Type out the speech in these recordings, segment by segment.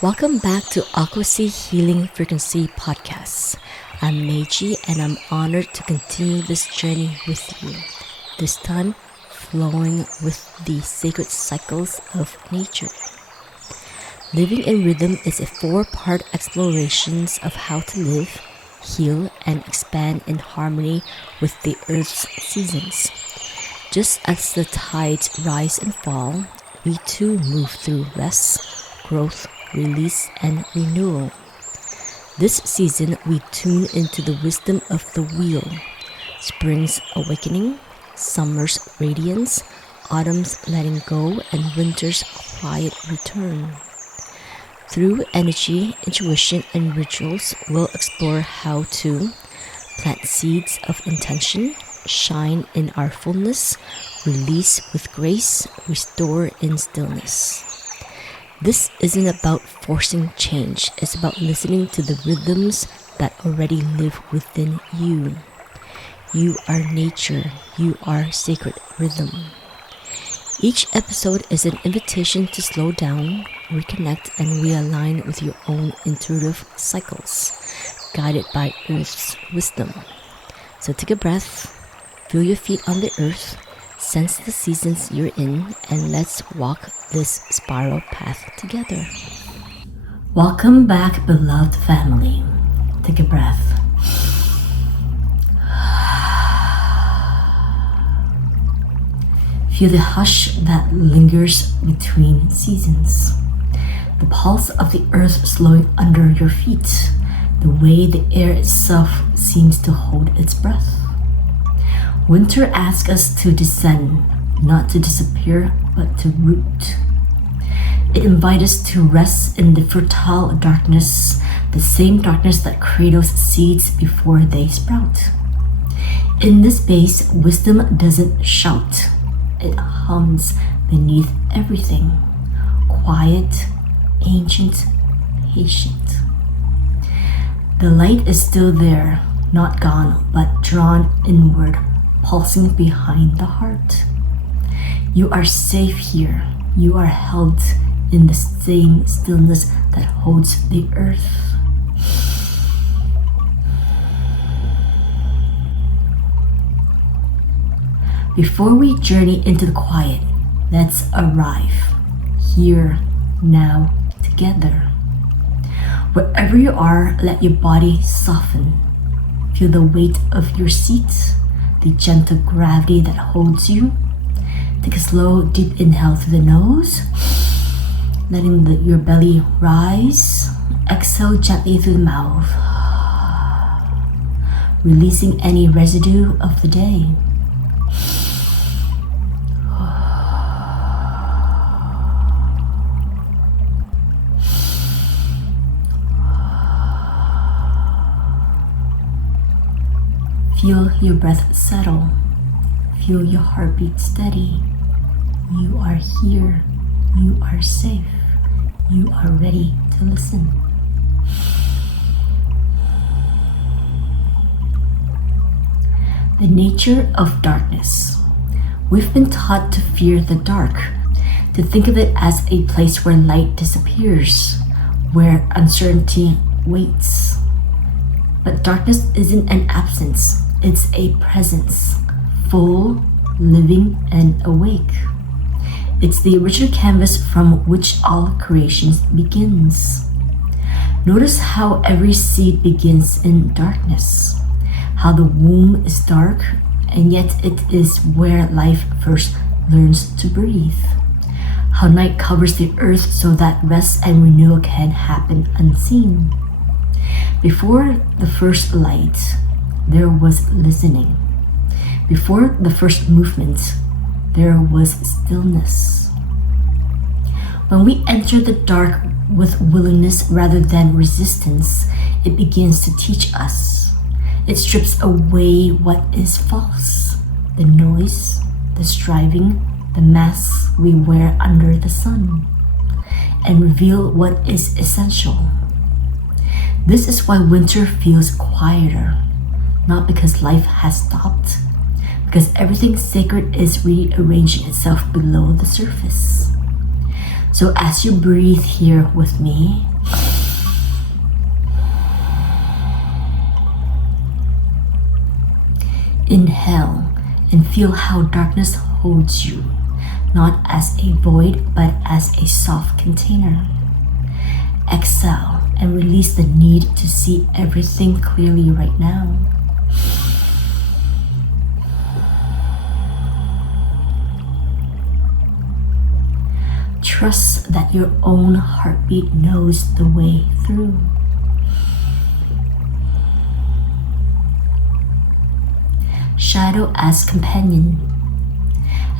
Welcome back to Aquasea Healing Frequency Podcast. I'm Meiji and I'm honored to continue this journey with you. This time, flowing with the sacred cycles of nature. Living in Rhythm is a 4-part exploration of how to live, heal, and expand in harmony with the Earth's seasons. Just as the tides rise and fall, we too move through rest, growth, release, and renewal. This season, we tune into the wisdom of the wheel. Spring's awakening, summer's radiance, autumn's letting go, and winter's quiet return. Through energy, intuition, and rituals, we'll explore how to plant seeds of intention, shine in our fullness, release with grace, restore in stillness. This isn't about forcing change, it's about listening to the rhythms that already live within you. You are nature, you are sacred rhythm. Each episode is an invitation to slow down, reconnect, and realign with your own intuitive cycles, guided by Earth's wisdom. So take a breath, feel your feet on the earth, sense the seasons you're in, and let's walk this spiral path together. Welcome back, beloved family. Take a breath. Feel the hush that lingers between seasons. The pulse of the earth slowing under your feet, the way the air itself seems to hold its breath. Winter asks us to descend, not to disappear, but to root. It invites us to rest in the fertile darkness, the same darkness that cradles seeds before they sprout. In this space, wisdom doesn't shout. It hums beneath everything, quiet, ancient, patient. The light is still there, not gone, but drawn inward, pulsing behind the heart. You are safe here. You are held in the same stillness that holds the earth. Before we journey into the quiet, let's arrive here, now, together. Wherever you are, let your body soften. Feel the weight of your seat, the gentle gravity that holds you. Take a slow, deep inhale through the nose, letting your belly rise. Exhale gently through the mouth, releasing any residue of the day. Feel your breath settle. Feel your heartbeat steady. You are here. You are safe. You are ready to listen. The nature of darkness. We've been taught to fear the dark, to think of it as a place where light disappears, where uncertainty waits. But darkness isn't an absence. It's a presence, full, living, and awake. It's the original canvas from which all creation begins. Notice how every seed begins in darkness, how the womb is dark, and yet it is where life first learns to breathe. How night covers the earth so that rest and renewal can happen unseen. Before the first light, there was listening. Before the first movement, there was stillness. When we enter the dark with willingness rather than resistance, it begins to teach us. It strips away what is false, the noise, the striving, the masks we wear under the sun, and reveal what is essential. This is why winter feels quieter. Not because life has stopped, because everything sacred is rearranging itself below the surface. So as you breathe here with me, Inhale and feel how darkness holds you, not as a void, but as a soft container. Exhale and release the need to see everything clearly right now. Trust that your own heartbeat knows the way through. Shadow as companion.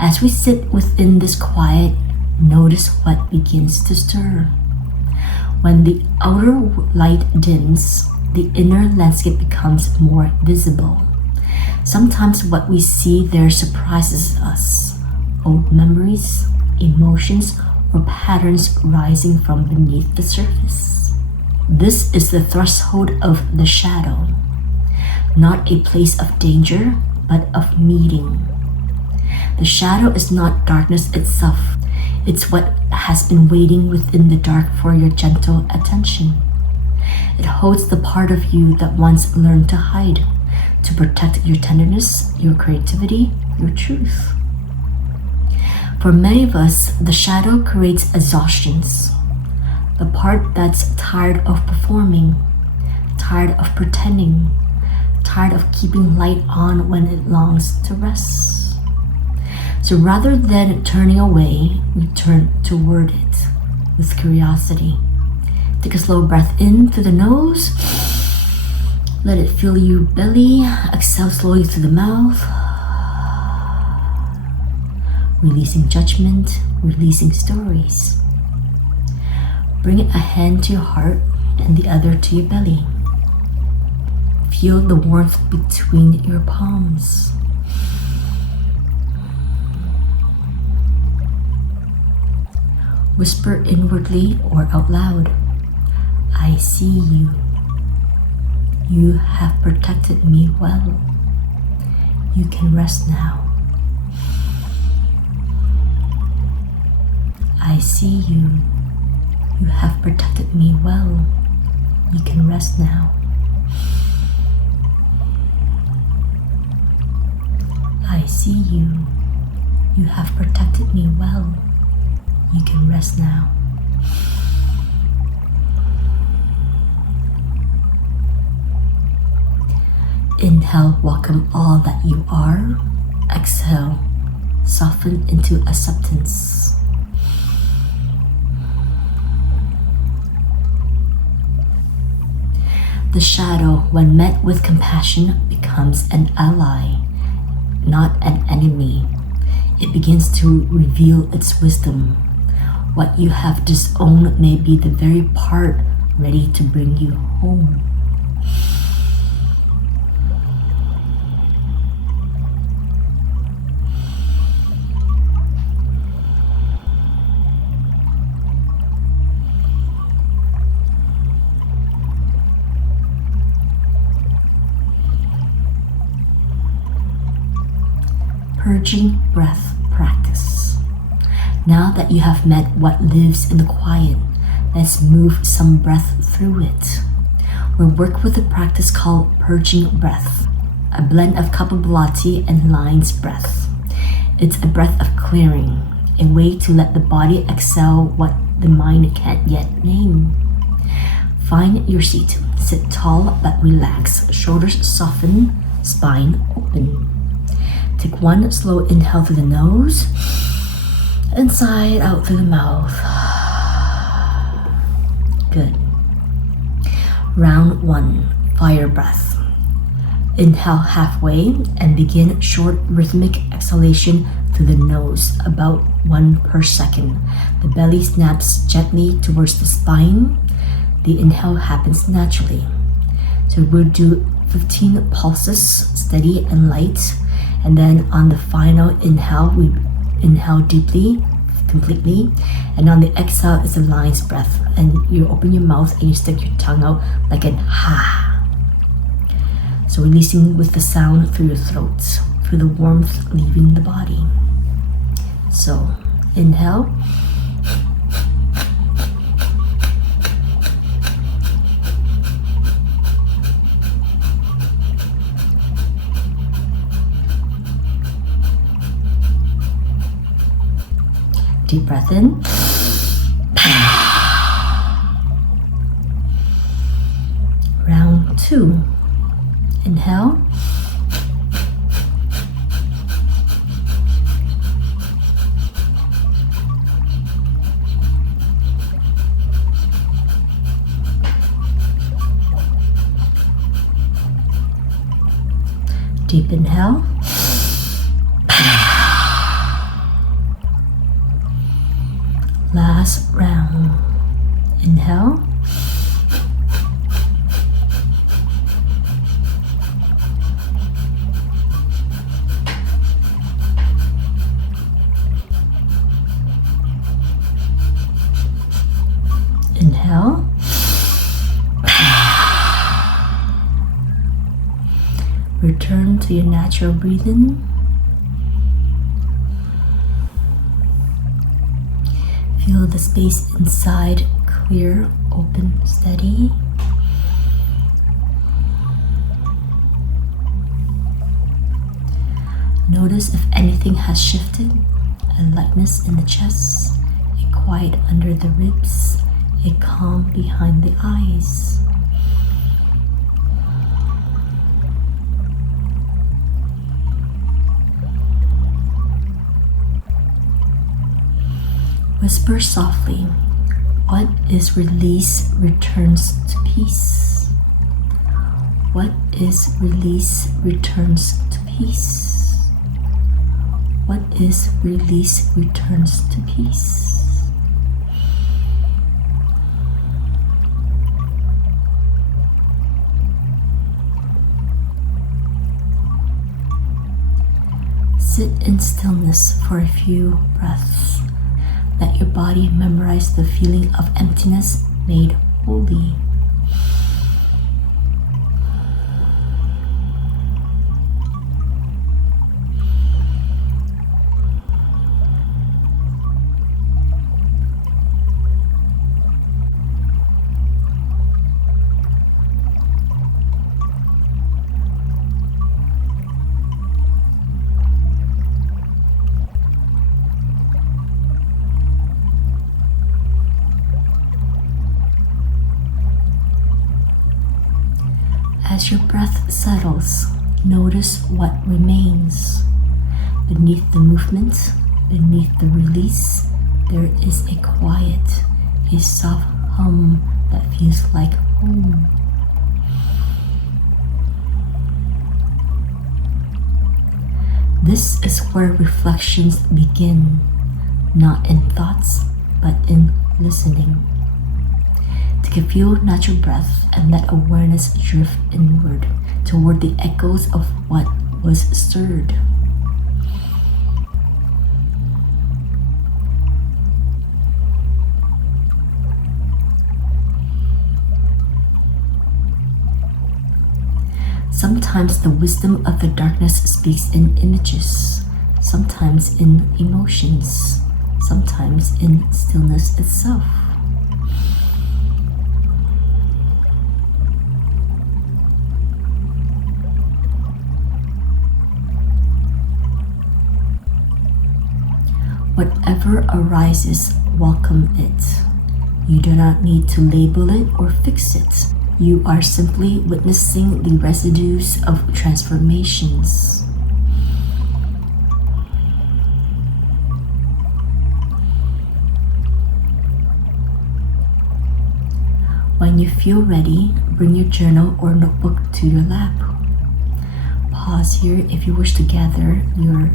As we sit within this quiet, notice what begins to stir. When the outer light dims, the inner landscape becomes more visible. Sometimes what we see there surprises us. Old memories, emotions, or patterns rising from beneath the surface. This is the threshold of the shadow, not a place of danger, but of meeting. The shadow is not darkness itself. It's what has been waiting within the dark for your gentle attention. It holds the part of you that once learned to hide, to protect your tenderness, your creativity, your truth. For many of us, the shadow creates exhaustions. The part that's tired of performing, tired of pretending, tired of keeping light on when it longs to rest. So rather than turning away, we turn toward it with curiosity. Take a slow breath in through the nose. Let it fill your belly. Exhale slowly through the mouth. Releasing judgment, releasing stories. Bring a hand to your heart and the other to your belly. Feel the warmth between your palms. Whisper inwardly or out loud, I see you. You have protected me well. You can rest now. I see you. You have protected me well. You can rest now. I see you. You have protected me well. You can rest now. Inhale, welcome all that you are. Exhale, soften into acceptance. The shadow, when met with compassion, becomes an ally, not an enemy. It begins to reveal its wisdom. What you have disowned may be the very part ready to bring you home. Purging breath practice. Now that you have met what lives in the quiet, let's move some breath through it. We'll work with a practice called Purging breath, a blend of Kapalabhati and lion's breath. It's a breath of clearing, a way to let the body exhale what the mind can't yet name. Find your seat. Sit tall but relax. Shoulders soften, spine open. Take one slow inhale through the nose, inside out through the mouth. Good. Round 1, fire breath. Inhale halfway and begin short rhythmic exhalation through the nose, about 1 per second. The belly snaps gently towards the spine. The inhale happens naturally. So we'll do 15 pulses, steady and light. And then on the final inhale, we inhale deeply, completely. And on the exhale is a lion's breath. And you open your mouth and you stick your tongue out like a ha. So releasing with the sound through your throat, through the warmth leaving the body. So inhale. Deep breath in. Round 2. Inhale. Deep inhale. Last round. Inhale. Inhale. Return to your natural breathing. Feel the space inside clear, open, steady. Notice if anything has shifted. A lightness in the chest, a quiet under the ribs, a calm behind the eyes. Whisper softly, what is release returns to peace. What is release returns to peace. What is release returns to peace. Sit in stillness for a few breaths. Let your body memorize the feeling of emptiness made holy. As your breath settles, notice what remains. Beneath the movement, beneath the release, there is a quiet, a soft hum that feels like home. This is where reflections begin, not in thoughts, but in listening. Take a few natural breaths and let awareness drift inward toward the echoes of what was stirred. Sometimes the wisdom of the darkness speaks in images, sometimes in emotions, sometimes in stillness itself. Whatever arises, welcome it. You do not need to label it or fix it. You are simply witnessing the residues of transformations. When you feel ready, bring your journal or notebook to your lap. Pause here if you wish to gather your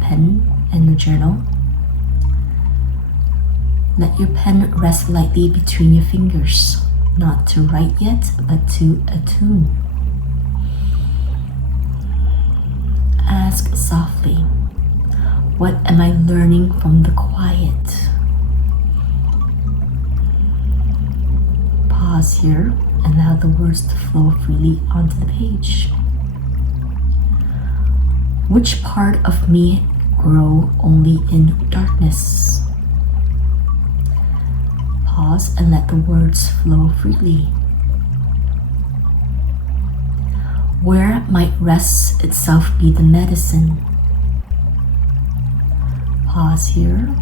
pen and your journal. Let your pen rest lightly between your fingers, not to write yet, but to attune. Ask softly, what am I learning from the quiet? Pause here and allow the words to flow freely onto the page. Which part of me grow only in darkness? Pause and let the words flow freely. Where might rest itself be the medicine? Pause here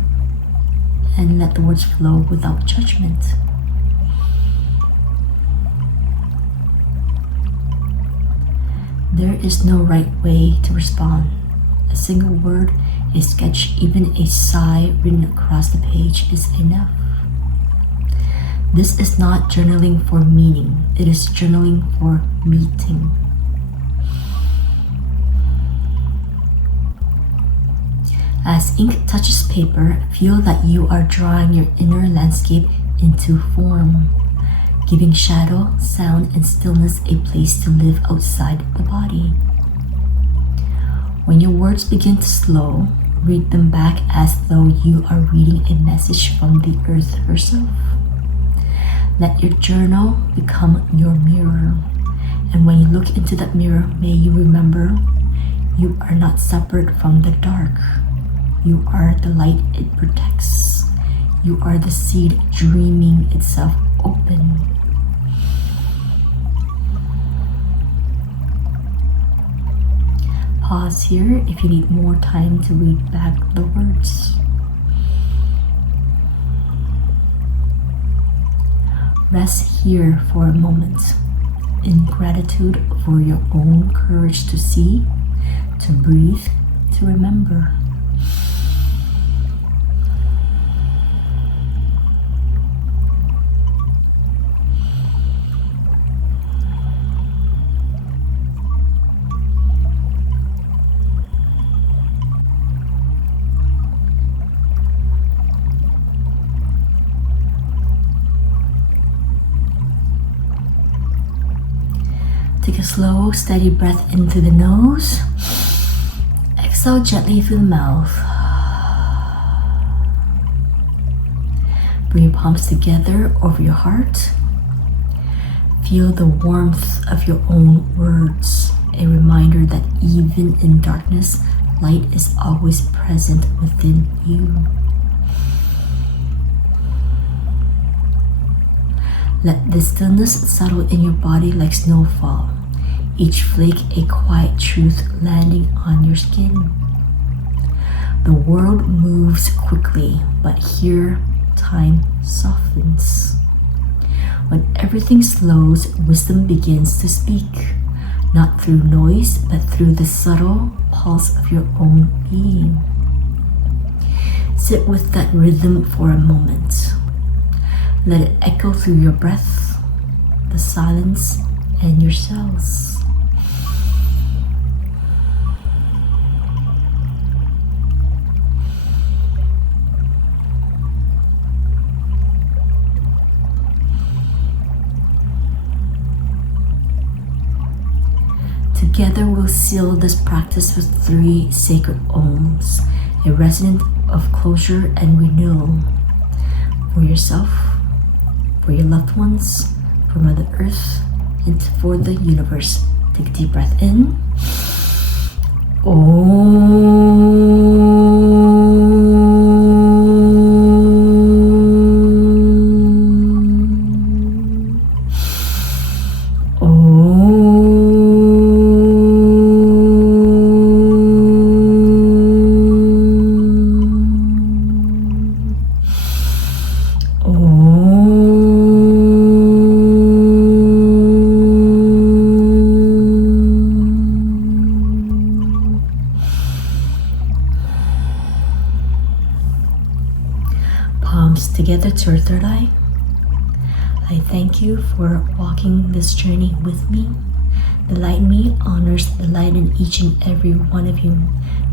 and let the words flow without judgment. There is no right way to respond. A single word, a sketch, even a sigh written across the page is enough. This is not journaling for meaning, it is journaling for meeting. As ink touches paper, feel that you are drawing your inner landscape into form, giving shadow, sound, and stillness a place to live outside the body. When your words begin to slow, read them back as though you are reading a message from the earth herself. Let your journal become your mirror, and when you look into that mirror, may you remember you are not separate from the dark. You are the light it protects. You are the seed dreaming itself open. Pause here if you need more time to read back the words. Rest here for a moment in gratitude for your own courage to see, to breathe, to remember. Take a slow, steady breath in through the nose. Exhale gently through the mouth. Bring your palms together over your heart. Feel the warmth of your own words, a reminder that even in darkness, light is always present within you. Let the stillness settle in your body like snowfall, each flake a quiet truth landing on your skin. The world moves quickly, but here time softens. When everything slows, wisdom begins to speak, not through noise, but through the subtle pulse of your own being. Sit with that rhythm for a moment. Let it echo through your breath, the silence, and your cells. Together we'll seal this practice with 3 sacred Oms, a resonance of closure and renewal for yourself, for your loved ones, for Mother Earth, and for the universe. Take a deep breath in. Together to our third eye. I thank you for walking this journey with me. The light in me honors the light in each and every one of you.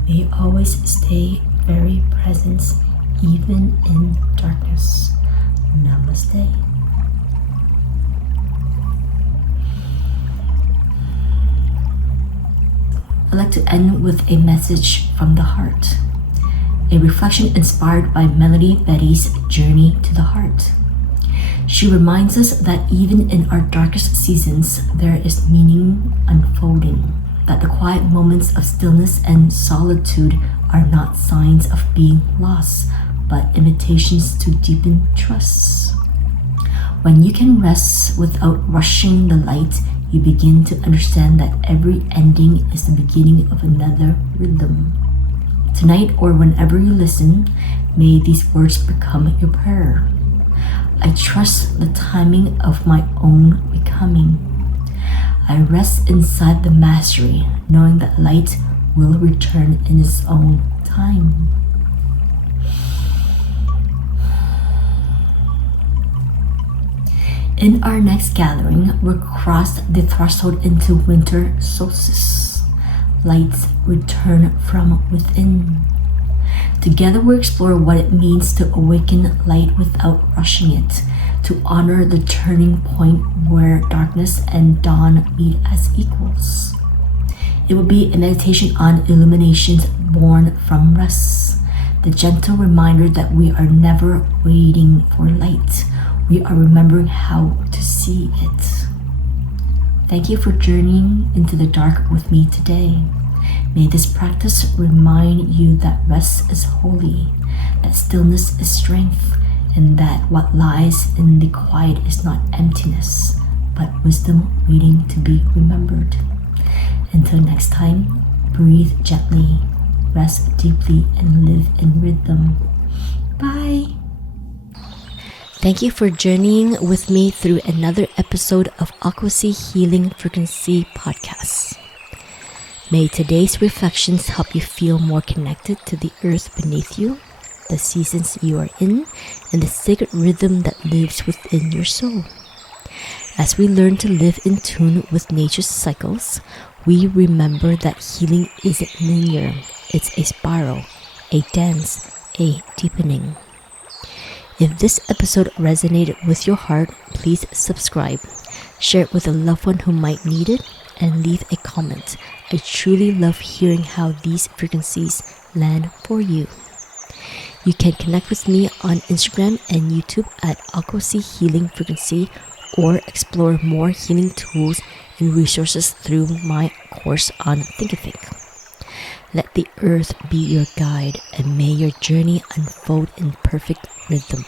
May you always stay very present, even in darkness. Namaste. I'd like to end with a message from the heart. A reflection inspired by Melody Betty's Journey to the Heart. She reminds us that even in our darkest seasons, there is meaning unfolding, that the quiet moments of stillness and solitude are not signs of being lost, but invitations to deepen trust. When you can rest without rushing the light, you begin to understand that every ending is the beginning of another rhythm. Tonight or whenever you listen, may these words become your prayer. I trust the timing of my own becoming. I rest inside the mastery, knowing that light will return in its own time. In our next gathering, we'll cross the threshold into winter solstice. Lights return from within. Together we'll explore what it means to awaken light without rushing it, to honor the turning point where darkness and dawn meet as equals. It will be a meditation on illuminations born from rest, the gentle reminder that we are never waiting for light. We are remembering how to see it. Thank you for journeying into the dark with me today. May this practice remind you that rest is holy, that stillness is strength, and that what lies in the quiet is not emptiness, but wisdom waiting to be remembered. Until next time, breathe gently, rest deeply, and live in rhythm. Bye! Thank you for journeying with me through another episode of Aquasea Healing Frequency Podcast. May today's reflections help you feel more connected to the earth beneath you, the seasons you are in, and the sacred rhythm that lives within your soul. As we learn to live in tune with nature's cycles, we remember that healing isn't linear. It's a spiral, a dance, a deepening. If this episode resonated with your heart, please subscribe, share it with a loved one who might need it, and leave a comment. I truly love hearing how these frequencies land for you. You can connect with me on Instagram and YouTube at Aquasea Healing Frequency, or explore more healing tools and resources through my course on Thinkific. Let the earth be your guide, and may your journey unfold in perfect rhythm.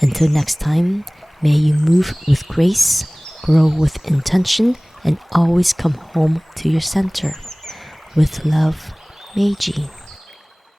Until next time, may you move with grace, grow with intention, and always come home to your center. With love, Meiji.